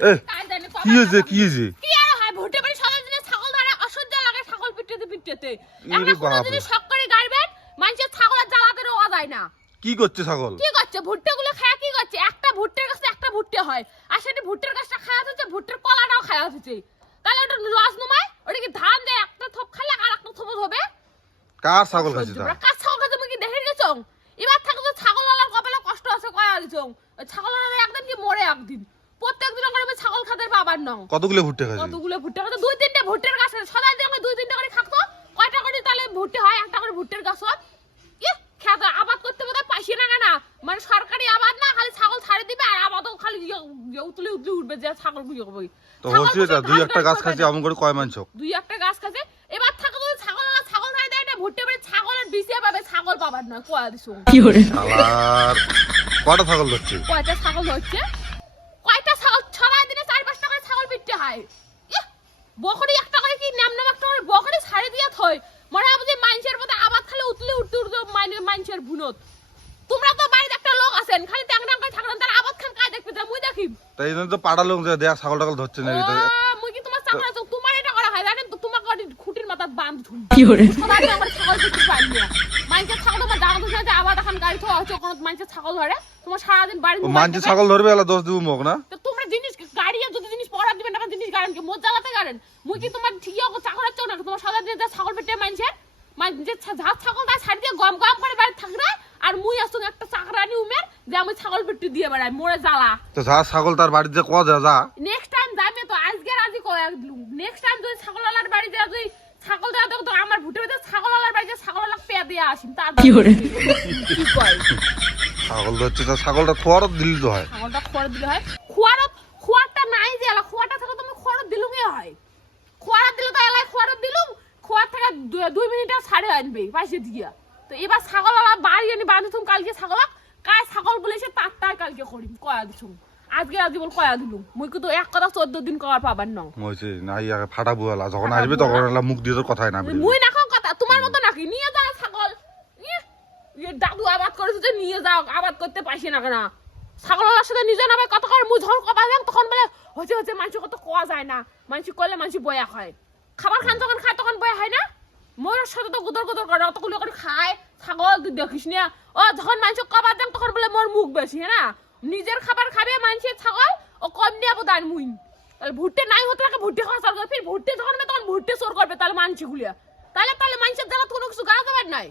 এ, কি হয়েছে হয়েছে? করে করছে ছাগল? কি করছে? ভুট্টে গুলো খায় কি করছে? একটা ভুট্টের কাছে একটা ভুট্টে হয়। আর সেটা ভুট্টের খাওয়া হচ্ছে ভুট্টের কলাটাও খাওয়া হচ্ছে। তাহলে ওটা লস নমায় ওটা কি ধান দেয় একটা থপ খালে আর একটা থপ হবে। কার ছাগল খাচ্ছে তা? কাজ ছাগল কাছে মুই কি দেখে গেছো? এবার থাকে তো ছাগল আলার কপালে কষ্ট আছে কয়া দিছ ছাগল আলার একদিন কি মরে একদিন? প্রত্যেক দিন করে ছাগল বাবার নং। কতগুলো ভুট্টে খাচ্ছে কতগুলো ভুট্টে খাতে দুই তিনটে ভুট্টের গাছ আছে। সদাই দিন দুই তিনটে করে খাকতো কয়টা করে তাহলে ভুট্টে হয়? একটা করে ভুট্টের গাছ হয়। খেতে আবাদ করতে বোধহয় পাইছে না। মানে সরকারি আবাদ না খালি ছাগল ছাড়ে দিবে আর আবাদও খালি উতলে উতলে উঠবে যে ছাগল বুঝে হবে তো হচ্ছে এটা দুই একটা গাছ খাচ্ছে এমন করে কয় মানছ দুই একটা গাছ খাচ্ছে। এবার থাকে তো ছাগল ছাগল ছাড়ে দেয় না ভুট্টে বেড়ে ছাগলের বিছিয়ে পাবে ছাগল পাবার নয় কয়া দিছো। শালার কটা ছাগল ধরছে কয়টা ছাগল হচ্ছে কয়টা ছাগল ছড়াই দিনে চার পাঁচটা করে ইহ, বকরি একটা করে কি নাম নাম একটা করে বকরি ছাড়ে দিয়া থই মনে হবে যে মাইনসের মধ্যে আবাদ খালি উতলে উঠতে উঠতে মাইনসের ভুনত তোমরা তো বাড়িতে একটা লোক আছেন খালি ট্যাং ট্যাং করে থাকলেন তার আবাদ খান কাজ দেখতে যা মুই দেখি। তাই জন্য তো পাড়া লোক যে দেখ ছাগল টাগল ধরছে না এটা মুই কি তোমার চাকরা আছো? তোমার এটা করা হয় জানেন তো তোমাকে খুঁটির মাথা বাঁধ ঝুল কি করে? আমার ছাগল পিটতে পারি না। মাইনসের ছাগল তোমার তো যে আবার এখন গাড়ি তো হচ্ছে কোনো মাইনসের ছাগল ধরে। তোমার সারাদিন বাড়ি ও ছাগল ধরবে এলা দোষ দিব মুখ না তো তোমরা জিনিস গাড়িয়ে যদি জিনিস পড়া দিবেন তখন জিনিস গাড়েন কি গাড়েন মুই কি তোমার ঠিক চাকর চাও না? তোমার সাদা দিয়ে ছাগল পেটে মানছে মানে যে ছাগল তাই ছাড়ি দিয়ে গম গম করে বাড়ি থাকবে আর মুই আসুন একটা চাকরানি উমের যে আমি ছাগল পেটে দিয়ে বেড়াই মোড়ে জ্বালা। তো যা ছাগল তার বাড়িতে যে কয়া যা যা। নেক্সট টাইম যাবে তো আজকে রাজি কয়ে নেক্সট টাইম যদি ছাগলালার বাড়ি যা তুই ছাগল দেওয়া দেখো তো আমার ভুটে ভুটে ছাগলালার বাড়ি যা ছাগলালা পেয়ে দিয়ে আসিম। তার কি করে? কি কয়? ছাগল ধরছে তো ছাগলটা খোয়ারও দিলি তো হয়। ছাগলটা খড় দিলে হয় খোয়ারত খোয়ারটা নাই যে এলা খোয়ারটা থেকে তুমি খড় দিলুমই হয়। খোয়ার দিলে তো এলাই খড় দিলুম খোয়ার থেকে দুই মিনিটে ছাড়ে আনবে পাইছে দিয়া তো এবার ছাগল আলা বাড়ি আনি বাঁধিতুম কালকে ছাগল কায় ছাগল বলেছে তার তার কালকে করিম কয়া দিছুম আজকে আজ বল কয়া দিলুম। মুই কিন্তু এক কথা চোদ্দ দিন করার পাবার ন হয়েছে না ইয়া ফাটা বুয়ালা যখন আসবে তখন এলা মুখ দিয়ে তোর কথাই না মুই না কথা তোমার মতো নাকি? নিয়ে যাও ছাগল। দাদু আবাদ করেছে যে নিয়ে যাও আবাদ করতে পারছি না? কেনা ছাগলের সাথে নিজে নামে কত করে মুই যখন কবা তখন বলে হচ্ছে হচ্ছে মানুষ কত কোয়া যায় না। মানুষ করলে মানুষ বয়া হয়। খাবার খান যখন খায়, তখন বয়া হয় না। মোর সাথে তো গুদর গুদর করে, অতগুলো করে খায়। ছাগল, তুই দেখিস না। ও যখন মানুষ কবার যাম তখন বলে, মোর মুখ বেশি হ্যাঁ নিজের খাবার খাবে মানুষের ছাগল, ও কম দিয়ে বোধ মুই তাহলে ভুট্টে নাই হতে লাগে ভুট্টে খাওয়া চালু করে। ফির ভুট্টে যখন তখন ভুট্টে সোর করবে তাহলে মানছি গুলিয়া তাহলে তাহলে মানুষের জ্বালা কোনো কিছু গাড়া দেবার নাই।